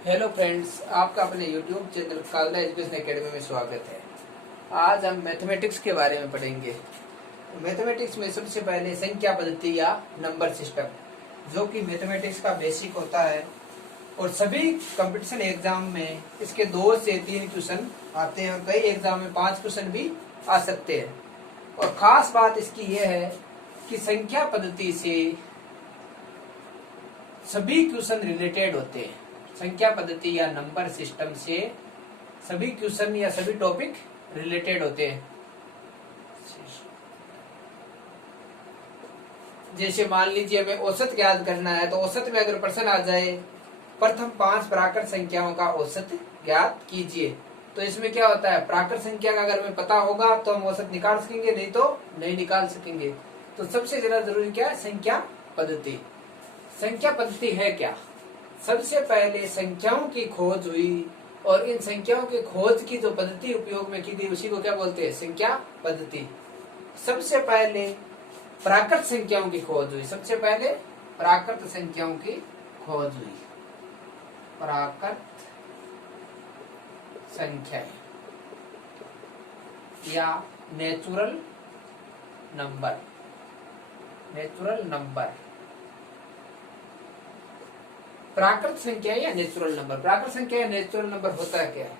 Hello friends, आपका अपने YouTube channel Kalda education academy में स्वागत है। आज हम मैथमेटिक्स के बारे में पढ़ेंगे। मैथमेटिक्स में सबसे पहले संख्या पद्धति या नंबर सिस्टम, जो कि मैथमेटिक्स का बेसिक होता है और सभी कंपटीशन एग्जाम में इसके 2 से 3 क्वेश्चन आते हैं और कई एग्जाम में 5 क्वेश्चन भी आ सकते हैं। और खास बात इसकी यह है कि संख्या पद्धति से सभी क्वेश्चन रिलेटेड होते हैं। संख्या पद्धति या नंबर सिस्टम से सभी क्वेश्चन या सभी टॉपिक रिलेटेड होते हैं। जैसे मान लीजिए हमें औसत ज्ञात करना है, तो औसत में अगर प्रश्न आ जाए प्रथम 5 प्राकृत संख्याओं का औसत ज्ञात कीजिए, तो इसमें क्या होता है, प्राकृत संख्या का अगर हमें पता होगा तो हम औसत निकाल सकेंगे, नहीं तो नहीं निकाल सकेंगे। तो सबसे ज्यादा जरूरी क्या है, संख्या पद्धति। संख्या पद्धति है क्या? सबसे पहले संख्याओं की खोज हुई और इन संख्याओं की खोज की जो पद्धति उपयोग में की गई उसी को क्या बोलते हैं, संख्या पद्धति। सबसे पहले प्राकृत संख्याओं की खोज हुई। सबसे पहले प्राकृत संख्याओं की खोज हुई। प्राकृत संख्याएं या नेचुरल नंबर। नेचुरल नंबर, प्राकृत संख्या या नेचुरल नंबर। प्राकृत संख्या या नेचुरल नंबर होता है क्या है?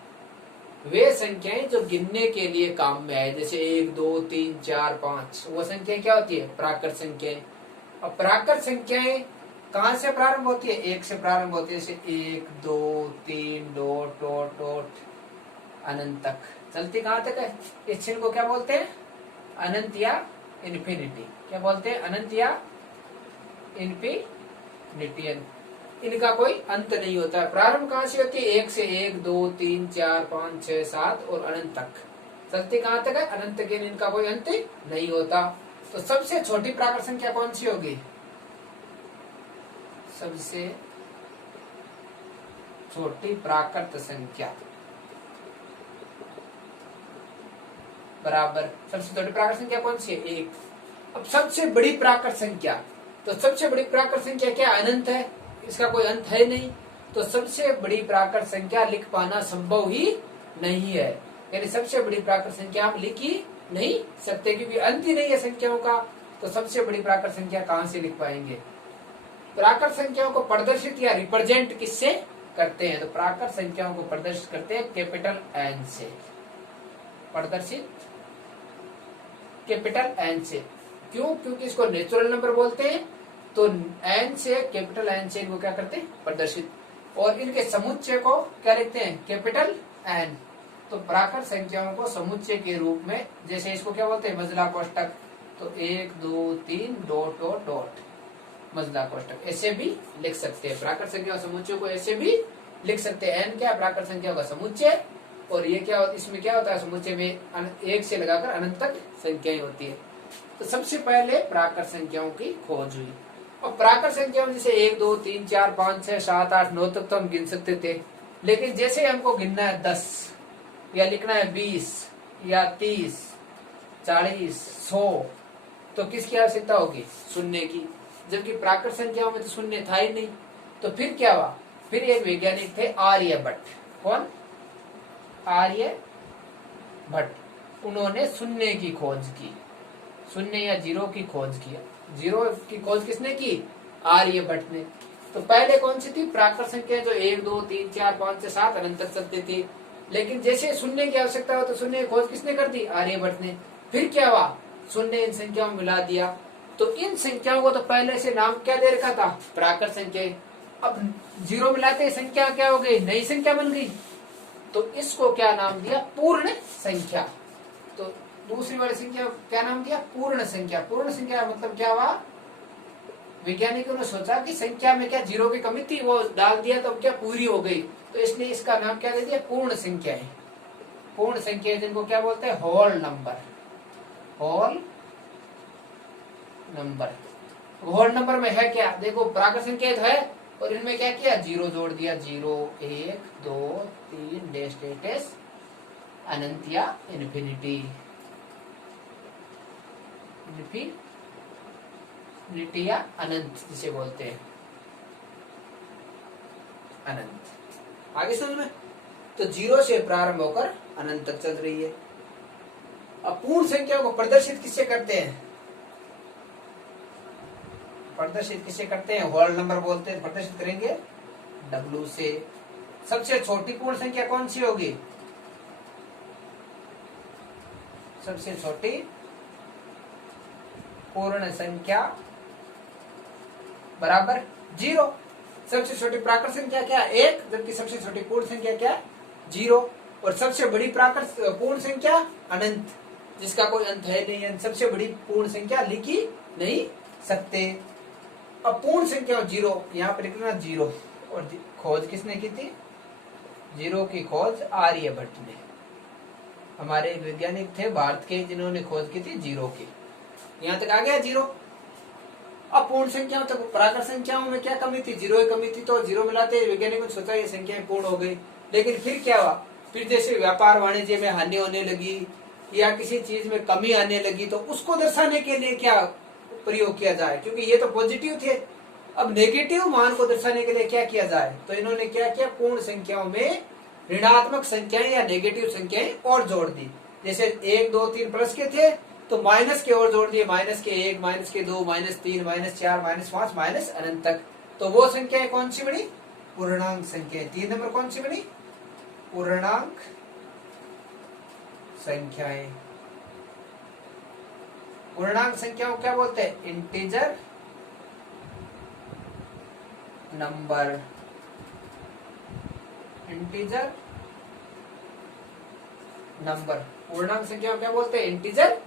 वे संख्याएं जो गिनने के लिए काम में आए, जैसे 1 2 3 4 5, वो संख्याएं क्या होती है, प्राकृत संख्याएं। और प्राकृत संख्याएं कहां से प्रारंभ होती है? 1 से प्रारंभ होती है, जैसे 1 2 3 डॉट डॉट डॉट अनंत तक चलती। कहां तक है? इस चिन्ह को क्या बोलते हैं, अनंत या इन्फिनिटी। क्या बोलते हैं, अनंत या इन्फिनिटी। इनका कोई अंत नहीं होता है। प्रारंभ कहां से होती है? 1 से 1 2 3 4 5 6 7 और अनंत तक चलती। कहां तक है? अनंत के। इनका कोई अंत नहीं होता। तो सबसे छोटी प्राकृत संख्या कौन सी होगी? सबसे छोटी प्राकृत संख्या बराबर सबसे छोटी प्राकृत संख्या कौन सी है? 1। अब सबसे बड़ी प्राकृत संख्या, तो सबसे बड़ी प्राकृत संख्या क्या? अनंत है, इसका कोई अंत है नहीं। तो सबसे बड़ी प्राकृत संख्या लिख पाना संभव ही नहीं है। यानी सबसे बड़ी प्राकृत संख्या आप लिख ही नहीं सकते, क्योंकि अंत ही नहीं है संख्याओं का। तो सबसे बड़ी प्राकृत संख्या कहां से लिख पाएंगे? प्राकृत संख्याओं को प्रदर्शित या रिप्रेजेंट किससे करते हैं? तो प्राकृत संख्याओं को प्रदर्शित करते हैं कैपिटल एन से। प्रदर्शित कैपिटल एन से। क्यों? क्योंकि इसको नेचुरल नंबर बोलते हैं। तो एन से, कैपिटल एन से इनको क्या करते हैं, प्रदर्शित। और इनके समुच्चय को क्या लिखते हैं? Capital N. तो प्राकृत संख्याओं को समुच्चय के रूप में, जैसे इसको क्या बोलते हैं, मजला कोष्टक। तो 1 2 3 डॉट डॉट डॉट मजला कोष्टक, ऐसे भी लिख सकते हैं। प्राकृत संख्या समुच्चय को ऐसे भी लिख सकते हैं। एन क्या? प्राकृत संख्या का समुच्चय। और ये क्या होता है, इसमें क्या होता है, समुच्चय में 1 से लगाकर अनंत तक संख्याएं होती है। तो सबसे पहले प्राकृत संख्याओं की खोज हुई। और प्राकृत संख्याओं जैसे 1 2 3 4 5 6 7 8 9 तक तो हम गिन सकते थे। लेकिन जैसे हमको गिनना है 10 या लिखना है 20 या 30 40 100, तो किसकी आवश्यकता होगी? शून्य की। जबकि प्राकृत संख्याओं में तो शून्य था ही नहीं। तो फिर क्या हुआ? फिर एक वैज्ञानिक थे आर्यभट्ट। कौन? आर्यभट्ट। उन्होंने शून्य की खोज की। शून्य या जीरो की खोज किया। जीरो की खोज किसने की? आर्यभट्ट ने। तो पहले कौन सी थी? प्राकृत संख्या जो 1 2 3 4 5 6 7 अनंत तक चलती थी। लेकिन जैसे शून्य की आवश्यकता हो तो शून्य की खोज किसने कर दी? आर्यभट्ट ने। फिर क्या हुआ? शून्य इन संख्याओं में मिला दिया। तो इन संख्याओं को तो पहले से नाम क्या दे रखा था? प्राकृत संख्या। अब जीरो मिलाते संख्या क्या हो गई? नई संख्या बन गई। तो इसको क्या नाम दिया? पूर्ण संख्या। तो दूसरी वाली संख्या क्या नाम दिया? पूर्ण संख्या। पूर्ण संख्या मतलब क्या हुआ? वैज्ञानिकों ने सोचा कि संख्या में क्या जीरो की कमी थी, वो डाल दिया तो अब क्या पूरी हो गई। तो इसलिए इसका नाम क्या दे दिया? पूर्ण संख्याएं। पूर्ण संख्या जिनको क्या बोलते हैं? Whole number. Whole number. Whole number में है क्या? देखो प्राकृत संख्या है और इनमें क्या किया? जीरो जोड़ दिया। 0 1 2 3 डैश डैश डैश अनंत या इन्फिनिटी। इन्फिनिटी या अनंत जिसे बोलते हैं, अनंत। आगे समझ में? तो 0 से प्रारंभ होकर अनंत तक चल रही है। अब पूर्ण संख्याओं को प्रदर्शित किससे करते हैं? प्रदर्शित किससे करते हैं? होल नंबर बोलते हैं, प्रदर्शित करेंगे W से। सबसे छोटी पूर्ण संख्या कौन सी होगी? सबसे छोटी पूर्ण संख्या बराबर 0। सबसे छोटी प्राकृत संख्या क्या? 1, जबकि सबसे छोटी पूर्ण संख्या क्या? 0। और सबसे बड़ी प्राकृत पूर्ण संख्या अनंत, जिसका कोई अंत है नहीं। सबसे बड़ी पूर्ण संख्या लिखी नहीं सकते। अब पूर्ण संख्या 0, यहाँ पर लिखना 0। और खोज किसने की थी? 0 की खोज आर्यभट्ट ने। हमारे वैज्ञानिक थे भारत के, जिन्होंने खोज की थी 0 की। यहाँ तक आ गया 0। अब पूर्ण संख्याओं तक प्राकृत संख्याओं में क्या कमी थी? 0 की कमी थी। तो 0 मिलाते वैज्ञानिकों ने सोचा ये संख्याएं पूर्ण हो गई। लेकिन फिर क्या हुआ? फिर जैसे व्यापार वाणिज्य में हानि होने लगी या किसी चीज में कमी आने लगी, तो उसको दर्शाने के लिए क्या प्रयोग किया जाए? क्योंकि ये तो पॉजिटिव थे, अब नेगेटिव मान को दर्शाने के लिए क्या किया जाए? तो इन्होंने क्या किया? पूर्ण संख्याओं में ऋणात्मक संख्याएं या नेगेटिव संख्याएं और जोड़ दी। जैसे 1, 2, 3 प्लस के थे तो माइनस के और जोड़ दिए, माइनस के 1, माइनस के 2, -3, -4, -5, माइनस अनंत तक। तो वो संख्याएं कौन सी बनी? पूर्णांक संख्याएं। 3 नंबर कौन सी बनी? पूर्णांक संख्याएं। पूर्णांक संख्याओं क्या बोलते हैं? Integer number. इंटीजर नंबर पूर्णांक संख्याओं क्या बोलते हैं? Integer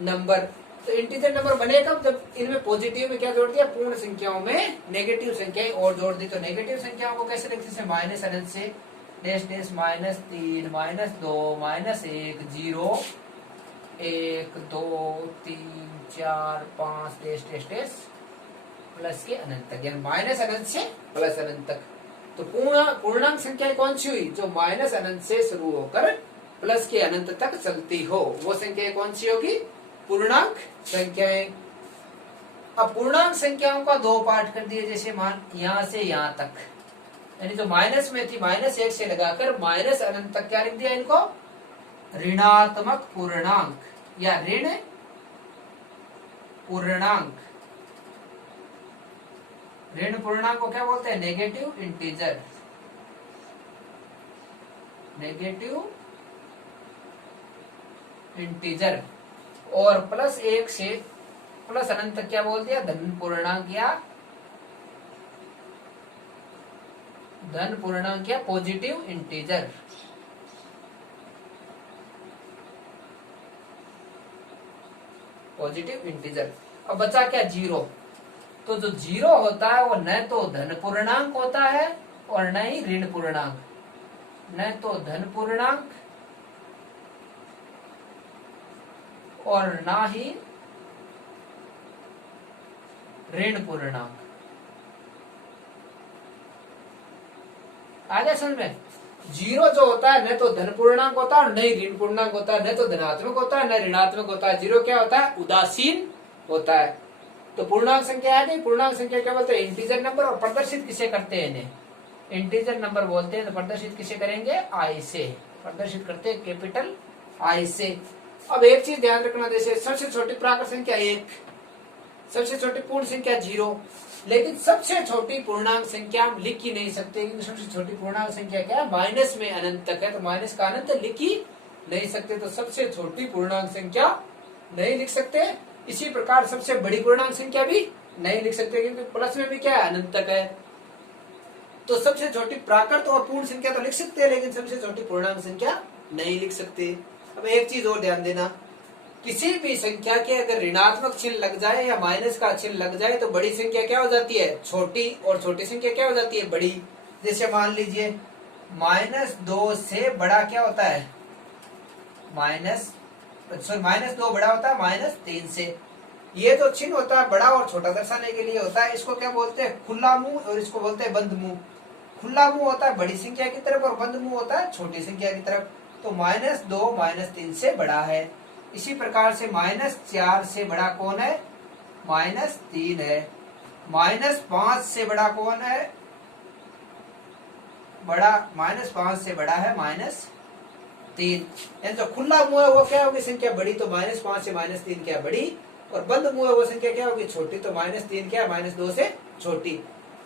number. तो इंटीजर नंबर बने कब? जब इनमें पॉजिटिव में क्या जोड़ दिया? पूर्ण संख्याओं में नेगेटिव संख्याएं और जोड़ दी। तो नेगेटिव संख्याओं को कैसे लिखते हैं? माइनस अनंत से dash dash -3, -2, -1, 0, 1, 2, 3, 4, 5 dash dash dash plus के अनंत तक, यानी माइनस अनंत से प्लस अनंत तक। तो पूर्णांक संख्या कौन सी हुई? जो माइनस अनंत से शुरू होकर प्लस के अनंत तक चलती हो, वो संख्या कौन सी होगी? पूर्णांक संख्याएं। अब पूर्णांक संख्याओं का 2 पार्ट कर दिए। जैसे मान यहाँ से यहाँ तक, यानी जो माइनस में थी -1 से लगाकर माइनस अनंत तक क्या लिख दिया इनको? ऋणात्मक पूर्णांक या ऋण पूर्णांक। ऋण पूर्णांक को क्या बोलते हैं? Negative integer. Negative integer. और +1 से प्लस अनंत तक क्या बोल दिया? धन पूर्णांक या धन पूर्णांक या पॉजिटिव इंटीजर। Positive integer. अब बचा क्या? 0। तो जो 0 होता है वो न तो धन पूर्णांक होता है और न ही ऋण पूर्णांक। न तो धन पूर्णांक और ना ही ऋण पूर्णांक। आगे समझ में? 0 जो होता है न तो धन पूर्णांक होता है और न ही ऋण पूर्णांक होता है। न तो धनात्मक होता है न ऋणात्मक होता है। 0 क्या होता है? उदासीन होता है। तो पूर्णांक संख्या है नहीं। पूर्णांक संख्या क्या बोलते हैं? Integer number. और प्रदर्शित किसे करते हैं? इन्हें इंटीजर नंबर बोलते हैं। तो प्रदर्शित किसे करेंगे? I से प्रदर्शित करते हैं, कैपिटल I से। अब एक चीज ध्यान रखना, जैसे सबसे छोटी प्राकृत संख्या 1, सबसे छोटी पूर्ण संख्या 0, लेकिन सबसे छोटी पूर्णांक संख्या हम लिख ही नहीं सकते, क्योंकि सबसे छोटी पूर्णांक संख्या क्या है? माइनस में अनंत तक है, तो माइनस का अनंत लिख ही नहीं सकते। तो सबसे छोटी पूर्णांक संख्या नहीं लिख सकते। इसी प्रकार सबसे बड़ी पूर्णांक संख्या भी नहीं लिख सकते, क्योंकि प्लस में भी क्या है? अनंत तक है। तो सबसे छोटी प्राकृत और पूर्ण संख्या तो लिख सकते हैं, लेकिन सबसे छोटी पूर्णांक संख्या नहीं लिख सकते। अब एक चीज और ध्यान देना, किसी भी संख्या के अगर ऋणात्मक चिन्ह लग जाए या माइनस का चिन्ह लग जाए तो बड़ी संख्या क्या हो जाती है? छोटी, और छोटी संख्या क्या हो जाती है? बड़ी। जैसे मान लीजिए -2 से बड़ा क्या होता है? -2 बड़ा होता है -3 से। ये तो चिन्ह होता है बड़ा और छोटा दर्शाने के लिए होता है। इसको क्या बोलते हैं? खुला मुंह, और इसको बोलते हैं बंद मुंह। खुला मुंह होता है बड़ी संख्या की तरफ और बंद मुंह होता है छोटी संख्या की तरफ। तो -2 -3 से बड़ा है। इसी प्रकार से -4 से बड़ा कौन है? -3 है। -5 से बड़ा कौन है? बड़ा -5 से बड़ा है -3, यानी जो खुला मुंह है वो क्या होगी संख्या बड़ी, तो -5 से -3 क्या बड़ी, और बंद मुंह है वो संख्या क्या होगी छोटी, तो -3 क्या -2 से छोटी।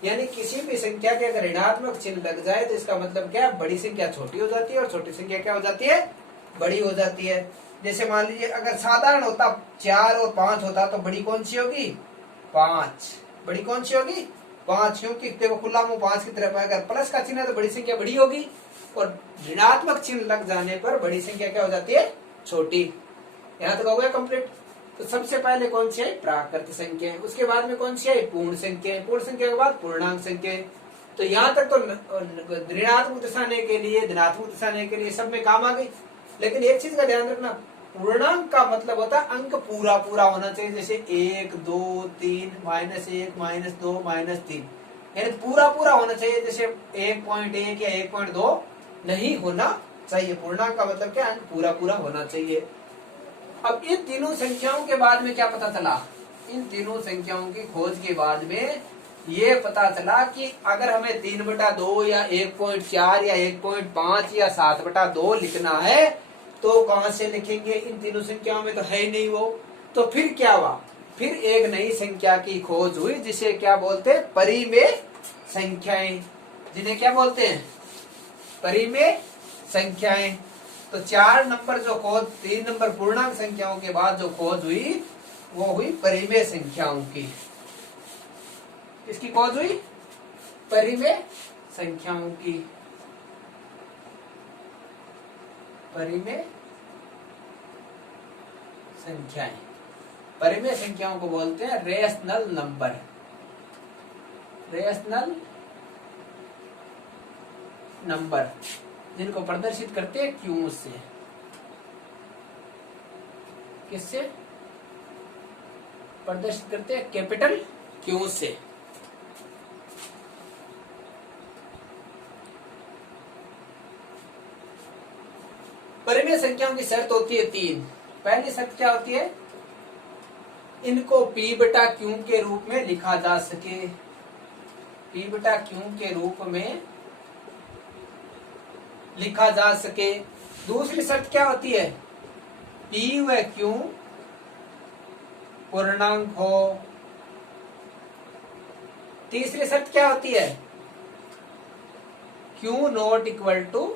यानी किसी भी संख्या के अगर ऋणात्मक चिन्ह लग जाए तो इसका मतलब क्या, बड़ी संख्या छोटी हो जाती है और छोटी संख्या क्या हो जाती है, बड़ी हो जाती है। जैसे मान लीजिए अगर साधारण होता 4 और 5 होता तो बड़ी कौन सी होगी, 5, बड़ी कौन सी होगी 5, क्योंकि देखो खुला मुंह 5 की तरफ है, अगर प्लस का चिन्ह है तो बड़ी संख्या बड़ी होगी, और ऋणात्मक चिन्ह लग जाने पर बड़ी संख्या क्या हो जाती है, छोटी। यहाँ तक हो गया कंप्लीट। तो सबसे पहले कौन सी है, प्राकृत संख्या, उसके बाद में कौन सी है, पूर्ण संख्या, पूर्ण संख्या के बाद पूर्णांक संख्या। तो यहाँ तक तो ऋणात्मक दर्शाने के लिए, धनात्मक दर्शाने के लिए सब में काम आ गई। लेकिन एक चीज का ध्यान रखना, पूर्णांक का मतलब होता है अंक पूरा पूरा होना चाहिए, जैसे 1 2 3 -1 -2 -3, यानी पूरा पूरा होना चाहिए, जैसे 1.1 या 1.2 नहीं होना चाहिए। पूर्णांक का मतलब क्या, अंक पूरा पूरा होना चाहिए। अब इन तीनों संख्याओं के बाद में क्या पता चला, इन तीनों संख्याओं की खोज के बाद में ये पता चला कि अगर हमें 3/2 या 1.4 या 1.5 या 7/2 लिखना है तो कहां से लिखेंगे, इन तीनों संख्याओं में तो है ही नहीं वो। तो फिर क्या हुआ, फिर एक नई संख्या की खोज हुई जिसे क्या बोलते हैं, परिमेय संख्याएं, जिन्हें क्या बोलते हैं, परिमेय संख्याएं। तो 4 नंबर जो खोज, 3 नंबर पूर्णांक संख्याओं के बाद जो खोज हुई वो हुई परिमेय संख्याओं की। किसकी खोज हुई, परिमेय संख्याओं की, परिमेय संख्याएं। परिमेय संख्याओं को बोलते हैं रेशनल नंबर, रेशनल नंबर, जिनको प्रदर्शित करते हैं क्यू से। किससे प्रदर्शित करते हैं, कैपिटल क्यू से। परिमेय संख्याओं की शर्त होती है 3। पहली शर्त क्या होती है, इनको P/Q के रूप में लिखा जा सके, P/Q के रूप में लिखा जा सके। दूसरी शर्त क्या होती है, P व Q पूर्णांक हो। तीसरी शर्त क्या होती है, Q ≠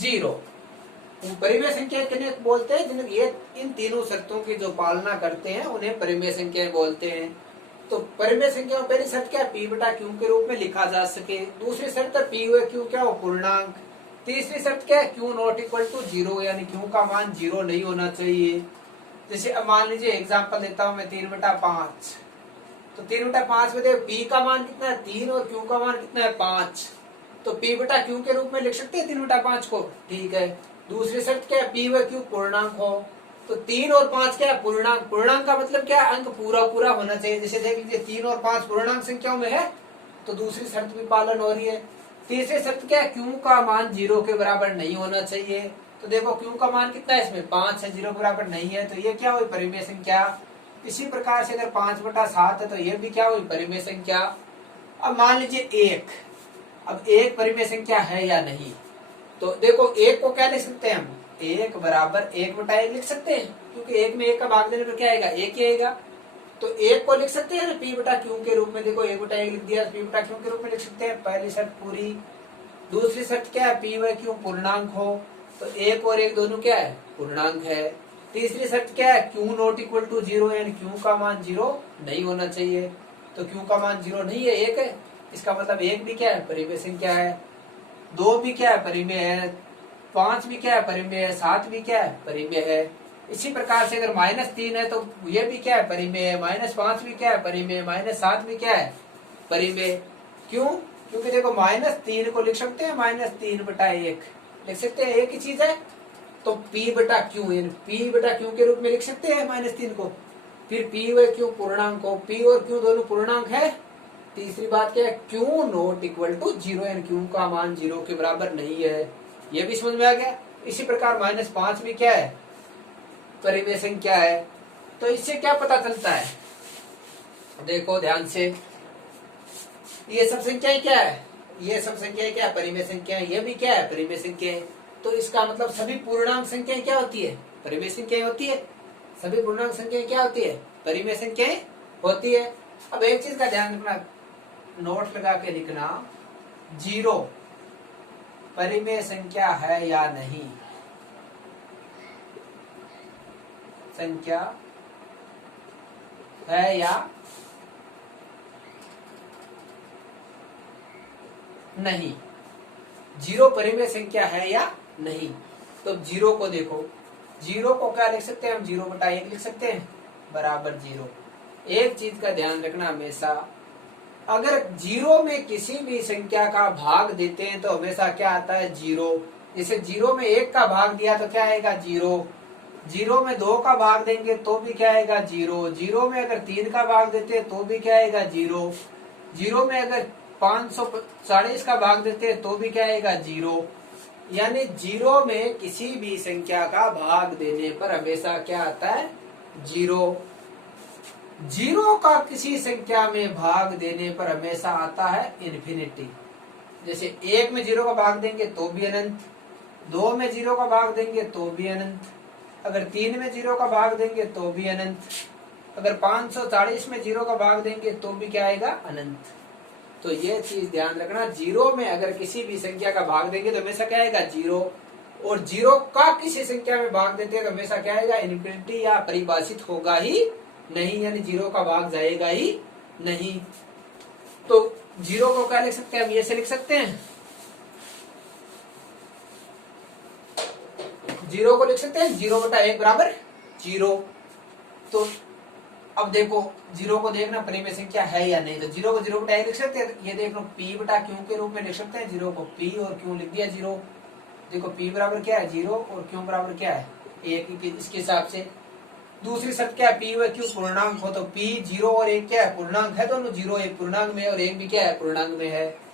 0। परिमेय संख्या किन्हें बोलते हैं, जिन्हें ये इन तीनों शर्तों की जो पालना करते हैं उन्हें परिमेय संख्या बोलते हैं। तो परिमेय संख्या में पहली शर्त क्या है, P/Q के रूप में लिखा जा सके। दूसरी शर्त है P व Q क्या हो, पूर्णांक। तीसरी शर्त क्या है, Q ≠ 0, यानी Q का मान 0 नहीं होना चाहिए। जैसे अब मान लीजिए एग्जाम्पल देता हूं मैं, 3/5। तो 3/5 में देखो P का मान कितना है 3 और Q का मान कितना है 5, तो P/Q के रूप में लिख सकते हैं 3/5 को, ठीक है। दूसरी शर्त क्या है, P व Q पूर्णांक हो। तो 3 और 5 क्या है, पूर्णांक। पूर्णांक का मतलब क्या है, अंक पूरा पूरा होना चाहिए। जैसे देख लीजिए 3 और 5 पूर्णांक संख्याओं में है, तो दूसरी शर्त भी पालन हो रही है। तीसरी शर्त क्या है, Q का मान 0 के बराबर नहीं होना चाहिए। तो देखो Q का मान कितना है, इसमें 5 है, 0 के बराबर नहीं है, तो ये क्या हुई, परिमेय संख्या। इसी प्रकार से अगर 5/7 है तो ये भी क्या हुई, परिमेय संख्या। अब मान लीजिए 1, अब 1 परिमेय संख्या है या नहीं, तो देखो 1 को क्या लिख सकते हैं हम, 1 बराबर 1/1 लिख सकते हैं, क्योंकि 1 में 1 का भाग देने पर क्या आएगा, 1 ही आएगा। तो 1 को लिख सकते हैं ना P/Q के रूप में, देखो 1/1 लिख दिया, P/Q के रूप में लिख सकते हैं, पहली शर्त पूरी। दूसरी शर्त क्या है, P व Q पूर्णांक हो, तो 1 और 1 दोनों क्या है, पूर्णांक है। तीसरी शर्त क्या है, Q ≠ 0, यानी Q का मान 0 नहीं होना चाहिए। तो Q का मान 0 नहीं है, 1 है, इसका मतलब 1 भी क्या है, परिमेय संख्या है। 2 भी क्या है, परिमेय है। 5 भी क्या है, परिमेय है। 7 भी क्या है, परिमेय है। इसी प्रकार से अगर -3 है तो ये भी क्या है, परिमेय है। -5 भी क्या है, परिमेय। -7 भी क्या है, परिमेय। क्यों, क्योंकि देखो -3 को लिख सकते हैं -3/1 लिख सकते हैं, एक ही चीज है। तो P/Q, यानी P/Q के रूप में लिख सकते हैं -3 को। फिर P व Q पूर्णांक हो, P और Q दोनों पूर्णांक है। तीसरी बात क्या है, Q ≠ 0, यानी Q का मान 0 के बराबर नहीं है। ये भी समझ में आ गया। इसी प्रकार -5 भी क्या है, परिमेय संख्या है। तो इससे क्या पता चलता है, देखो ध्यान से, ये सब संख्याएं क्या है, ये सब संख्याएं क्या है? परिमेय संख्या है। ये भी क्या है? परिमेय संख्या है। तो इसका मतलब सभी पूर्णांक संख्याएं क्या होती है? परिमेय संख्याएं होती है। सभी पूर्णांक संख्याएं क्या होती है? परिमेय संख्याएं होती है। अब एक चीज का ध्यान रखना, नोट लगा के लिखना, 0 परिमेय संख्या है या नहीं। संख्या है या नहीं। 0 परिमेय संख्या है या नहीं। तो 0 को देखो, 0 को क्या लिख सकते हैं हम? 0/1 लिख सकते हैं, बराबर 0। एक चीज का ध्यान रखना हमेशा, अगर 0 में किसी भी संख्या का भाग देते हैं तो हमेशा क्या आता है? 0। जैसे 0 में 1 का भाग दिया तो क्या आएगा? 0। 0 में 2 का भाग देंगे तो भी क्या आएगा? 0। 0 में अगर 3 का भाग देते हैं तो भी क्या आएगा? 0। 0 में अगर 540 का भाग देते हैं तो भी क्या आएगा? 0। यानी 0 में किसी भी संख्या का भाग देने पर हमेशा क्या आता है? 0। 0 का किसी संख्या में भाग देने पर हमेशा आता है इन्फिनिटी। जैसे 1 में 0 का भाग देंगे तो भी अनंत, 2 में 0 का भाग देंगे तो भी अनंत, अगर 3 में 0 का भाग देंगे तो भी अनंत, अगर 540 में 0 का भाग देंगे तो भी क्या आएगा? अनंत। तो ये चीज ध्यान रखना, 0 में अगर किसी भी संख्या का भाग देंगे तो हमेशा क्या आएगा? 0। और 0 का किसी संख्या में भाग देते हैं तो हमेशा क्या आएगा? इन्फिनिटी, या परिभाषित होगा ही नहीं, यानी 0 का भाग जाएगा ही नहीं। तो 0 को क्या लिख सकते हैं हम? ये से लिख सकते हैं, 0 को लिख सकते हैं 0/1 बराबर 0। तो अब देखो 0 को देखना परिमेय संख्या है या नहीं। तो 0 को 0/1 लिख सकते हैं। ये देख लो p/q के रूप में लिख सकते हैं 0 को, p और q लिख दिया 0। देखो p बराबर क्या है? 0 और q बराबर क्या है? 1। इसके हिसाब से दूसरी शर्त क्या है? p व q पूर्णांक हो तो p 0 और 1 क्या है? पूर्णांक है दोनों। 0 1 पूर्णांक में और 1 भी क्या है? पूर्णांक में है।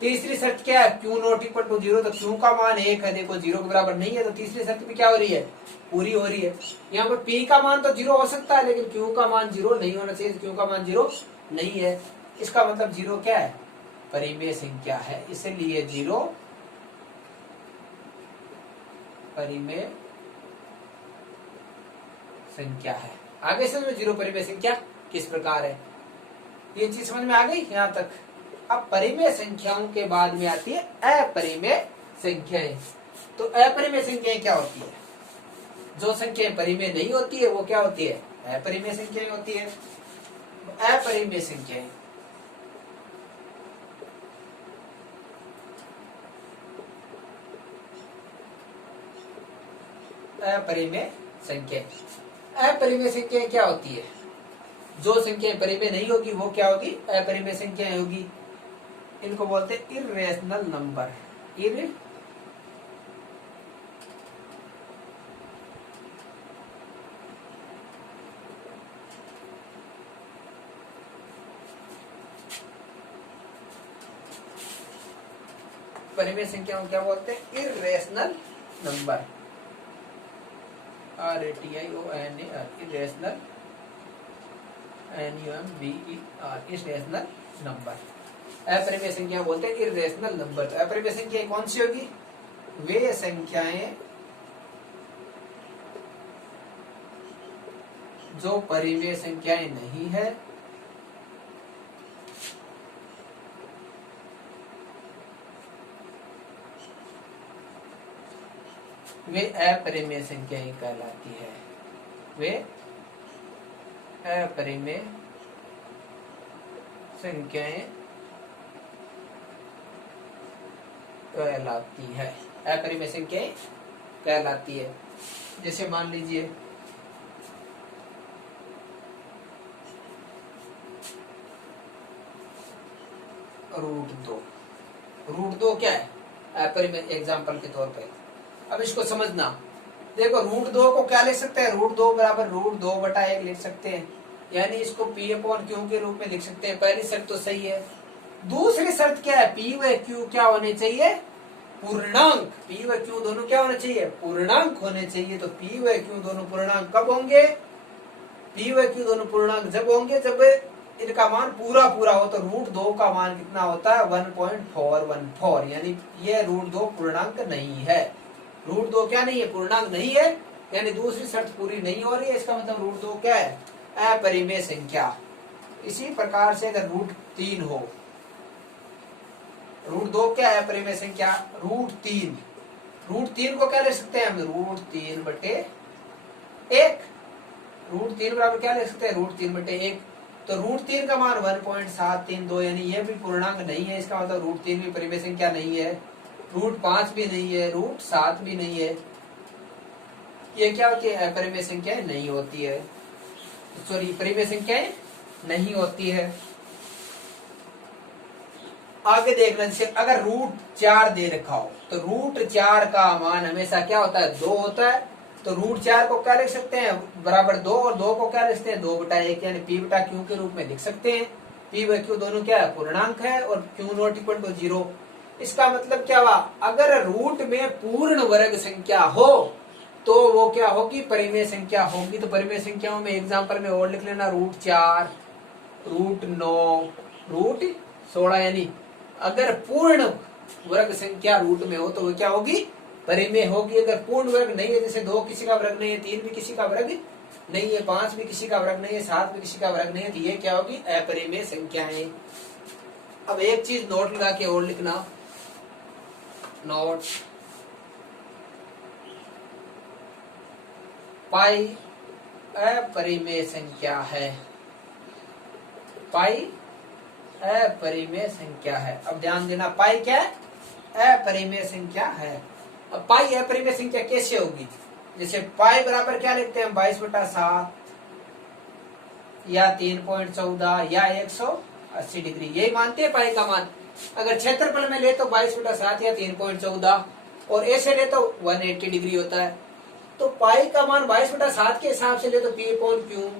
तीसरी शर्त क्या है? q ≠ 0, तो q का मान 1 है। देखो 0 के बराबर नहीं है, तो तीसरी शर्त भी क्या हो रही है? पूरी हो रही है। यहाँ पर p का मान तो 0 हो सकता है, लेकिन q का मान 0 नहीं होना चाहिए। q का मान 0 नहीं है, इसका मतलब 0 क्या है? परिमेय संख्या है, इसलिए 0 परिमेय संख्या है। आगे समझ में 0 परिमेय संख्या किस प्रकार है, ये चीज समझ में आ गई यहाँ तक। अब परिमेय संख्याओं के बाद में आती है अपरिमेय संख्याएं। तो अपरिमेय संख्याएं क्या होती है? जो संख्याएं परिमेय नहीं होती है वो क्या होती है? अपरिमेय संख्याएं होती है। अपरिमेय संख्याएं अपरिमेय संख्याएं, अपरिमेय संख्याएं क्या होती है? जो संख्याएं परिमेय नहीं होगी वो क्या होगी? अपरिमेय संख्याएं होगी। इनको बोलते हैं इर्रेशनल नंबर। परिमेय संख्याओं क्या बोलते हैं? इर्रेशनल नंबर, RATIONAR, इर्रेशनल, NUMBER, इर्रेशनल नंबर। अपरिमेय संख्या बोलते हैं इर्रेशनल नंबर। तो अपरिमेय संख्या कौन सी होगी? वे संख्याएं जो परिमेय संख्याएं नहीं है, वे अपरिमेय संख्याएं कहलाती है। वे अपरिमेय संख्याएं कहलाती है। अपरिमेय संख्याएं कहलाती है। जैसे मान लीजिए √2 क्या है? अपरिमेय एग्जाम्पल के तौर पे। अब इसको समझना, देखो √2 को क्या लिख सकते हैं? √2 बराबर √2/1 लिख सकते हैं, यानी इसको p/q के रूप में लिख सकते हैं। पहली शर्त तो सही है। दूसरी शर्त क्या है? p व q क्या होने चाहिए? पूर्णांक। p व q दोनों क्या होने चाहिए? पूर्णांक होने चाहिए। तो p व q दोनों पूर्णांक कब होंगे? p व q दोनों पूर्णांक जब होंगे जब इनका मान पूरा पूरा हो तो √2 का मान कितना होता है 1.414, यानी ये √2 पूर्णांक नहीं है। √2 क्या नहीं है, पूर्णांक नहीं है, यानी दूसरी शर्त पूरी नहीं हो रही है, इसका मतलब √2 क्या है, अपरिमेय संख्या। इसी प्रकार से अगर √3 हो, √2 क्या है, अपरिमेय संख्या, √3 को क्या ले सकते हैं हम, √3/1, √3 बराबर क्या ले सकते हैं, √3/1, तो √3 का मान 1.732, यानी ये भी पूर्णांक नहीं है, इसका मतलब √3 भी परिमेय संख्या नहीं है, √5 भी नहीं है, √7 भी नहीं है, ये क्या होती है, अपरिमेय संख्याएं नहीं होती है, सॉरी परिमेय संख्याएं नहीं होती है। आगे देखना, जैसे अगर √4 दे रखा हो तो √4 का मान हमेशा क्या होता है, 2 होता है, तो √4 को क्या लिख सकते हैं, बराबर 2, और 2 को क्या लिख सकते हैं, 2/1, यानी p/q के रूप में लिख सकते हैं। p/q दोनों क्या है, पूर्णांक है, और q नॉट इक्वल टू 0। इसका मतलब क्या हुआ, अगर रूट में पूर्ण वर्ग संख्या हो तो वो क्या होगी, परिमेय संख्या होगी। तो परिमेय संख्याओं में एग्जाम्पल में और लिख लेना, √4, √9, √16, यानी अगर पूर्ण वर्ग संख्या रूट में हो तो वो क्या होगी, परिमेय होगी। अगर पूर्ण वर्ग नहीं है, जैसे 2 किसी का वर्ग नहीं है, 3 भी किसी का वर्ग नहीं है, 5 भी किसी का वर्ग नहीं है, 7 भी किसी का वर्ग नहीं है, तो ये क्या होगी, अपरिमेय संख्याएं। अब एक चीज नोट लगा के और लिखना, नोट, पाई अपरिमेय संख्या है, पाई अपरिमेय संख्या है। अब ध्यान देना, पाई क्या है, अपरिमेय संख्या है। अब पाई अपरिमेय संख्या कैसे होगी, जैसे पाई बराबर क्या लिखते हैं, 22/7 या 3.14 या 180 डिग्री, यही मानते हैं पाई का मान। अगर क्षेत्रफल में ले तो 22/7 या 3.14, और ऐसे ले तो 180 डिग्री होता है। तो पाई का मान 22/7 के हिसाब से ले तो p/q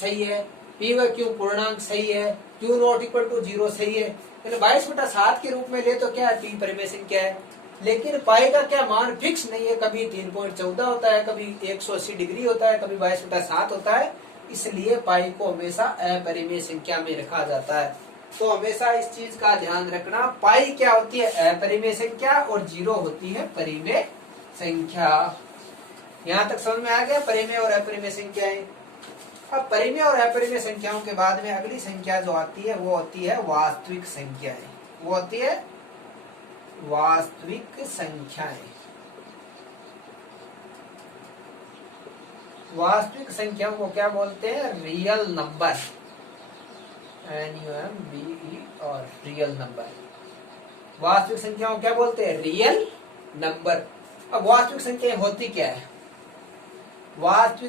सही है, p/q पूर्णांक सही है, q नॉट इक्वल टू 0 सही है, 22/7 के रूप में ले तो क्या है, p परिमेय संख्या है। लेकिन पाई का क्या मान फिक्स नहीं है, कभी 3.14 होता है, कभी 180 डिग्री होता है, कभी 22/7 होता है, इसलिए पाई को हमेशा अपरिमेय संख्या में रखा जाता है। तो हमेशा इस चीज का ध्यान रखना, पाई क्या होती है, अपरिमेय संख्या, और 0 होती है परिमेय संख्या। यहाँ तक समझ में आ गया, परिमेय और अपरिमेय संख्याएं। अब परिमेय और अपरिमेय संख्याओं के बाद में अगली संख्या जो आती है वो होती है वास्तविक संख्याएं, वो होती है वास्तविक संख्याएं। वास्तविक संख्याओं को क्या बोलते हैं, रियल नंबर, NUMBE, और रियल नंबर। वास्तविक संख्याओं को क्या बोलते हैं, रियल नंबर। अब वास्तविक संख्याएं होती क्या है, वास्तविक